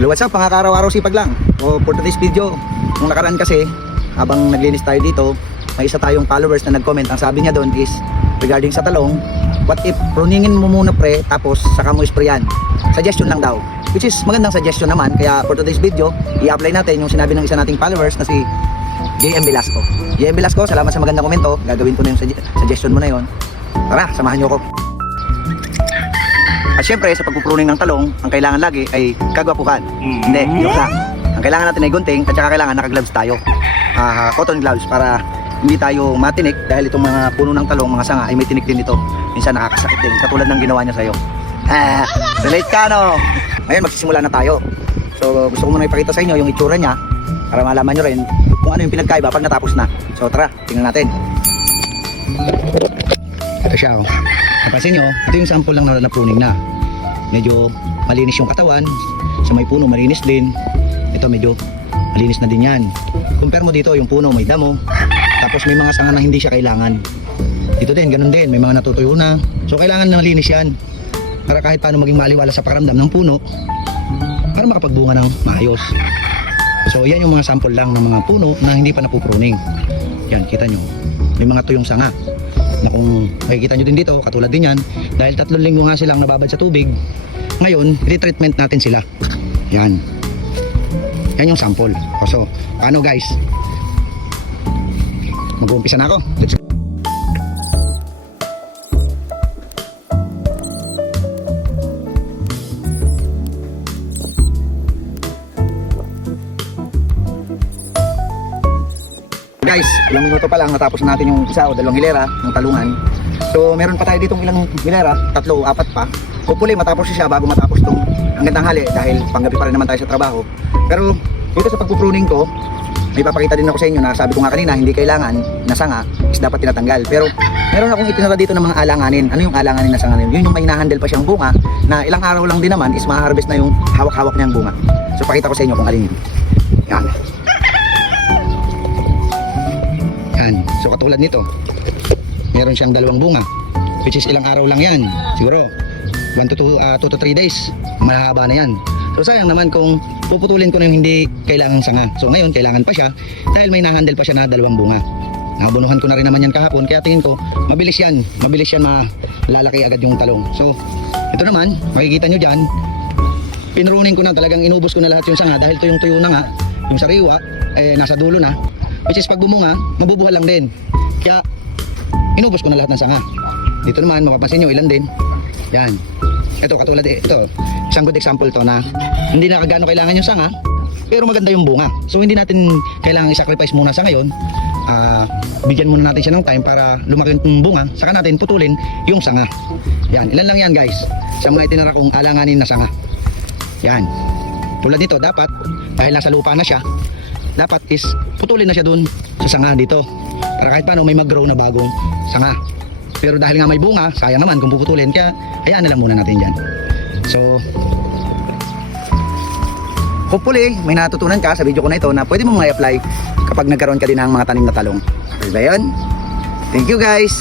Hello, what's up? Mga araw-araw sipag lang. O for today's video, nung nakaraan kasi, habang naglinis tayo dito, may isa tayong followers na nag-comment. Ang sabi niya doon is, regarding sa talong, what if pruningin mo muna pre, tapos saka mo sprayan? Suggestion lang daw. Which is magandang suggestion naman. Kaya for today's video, i-apply natin yung sinabi ng isa nating followers na si JM Velasco. JM Velasco, salamat sa magandang komento. Gagawin ko na yung sugge- suggestion mo na yon. Tara, samahan niyo ako. At syempre, sa pagpupruning ng talong, ang kailangan lagi ay kagwapuhan. Hindi, yun lang. Ang kailangan natin ay gunting at saka kailangan naka-gloves tayo. Ah, cotton gloves para hindi tayo matinik dahil itong mga puno ng talong, mga sanga ay may tinik din ito. Minsan nakakasakit din, katulad ng ginawa niya sa'yo. Ah, relate ka no? Ngayon magsisimula na tayo. So gusto ko muna ipakita sa inyo yung itsura niya para malaman nyo rin kung ano yung pinagkaiba pag natapos na. So tara, tingnan natin. Ito siya oh. Napansin nyo, ito yung sample lang na napruning na. Medyo malinis yung katawan. Sa may puno, malinis din. Ito medyo malinis na din yan. Compare mo dito, yung puno may damo. Tapos may mga sanga na hindi siya kailangan. Dito din, ganun din. May mga natutuyo na. So kailangan na malinis yan. Para kahit paano maging maliwala sa pakiramdam ng puno. Para makapagbunga ng maayos. So yan yung mga sample lang ng mga puno na hindi pa napupruning. Yan, kita nyo. May mga tuyong sanga na kung makikita nyo din dito, katulad din yan, dahil tatlong linggo nga silang nababad sa tubig, ngayon, retreatment natin sila. Yan. Yan yung sample. So, paano guys? Mag-uumpisa na ako. Let's go. Guys, ilang minuto pa lang natapos na natin yung isa o dalawang hilera ng talungan. So, meron pa tayo ditong ilang hilera, tatlo o apat pa. Hopefully, matapos siya bago matapos tong hanggang tanghali dahil panggabi pa rin naman tayo sa trabaho. Pero dito sa pagpupruning ko, may papakita din ako sa inyo na sabi ko nga kanina, hindi kailangan na sanga is dapat tinatanggal. Pero meron akong itinala dito ng mga alanganin. Ano yung alanganin na sanga na yun? Yun yung may nahandle pa siyang bunga na ilang araw lang din naman is ma-harvest na yung hawak-hawak niyang bunga. So pakita ko sa inyo kung alin yun. So katulad nito, meron siyang dalawang bunga. Which is ilang araw lang yan. Siguro, 1 to 2 to 3 days. Mahaba na yan. So sayang naman kung puputulin ko na yung hindi kailangan sanga. So ngayon, kailangan pa siya dahil may nahandle pa siya na dalawang bunga. Nakabunuhan ko na rin naman yan kahapon. Kaya tingin ko, mabilis yan. Mabilis yan malalaki agad yung talong. So, ito naman, makikita nyo dyan, pinruning ko na talagang inubos ko na lahat yung sanga dahil to yung tuyo na nga, yung sariwa, eh, nasa dulo na. Which is pag bumunga, mabubuhay lang din. Kaya, inubos ko na lahat ng sanga. Dito naman, mapapansin nyo, ilan din. Yan. Ito, katulad eh, ito. Isang good example to na hindi na kagano kailangan yung sanga, pero maganda yung bunga. So, hindi natin kailangan i-sacrifice muna sa ngayon. Ah, bigyan muna natin siya ng time para lumaki yung bunga, saka natin putulin yung sanga. Yan, ilan lang yan guys. Sa mga itinara kong alanganin na sanga. Yan. Tulad nito, dapat, dahil nasa lupa na siya, dapat is putulin na siya dun sanga dito. Para kahit paano may mag-grow na bagong sanga. Pero dahil nga may bunga, sayang naman kung puputulin. Kaya, hayaan na lang muna natin dyan. So, hopefully, may natutunan ka sa video ko na ito na pwede mong i-apply kapag nagkaroon ka din ng mga tanim na talong. Okay ba yun? Thank you guys!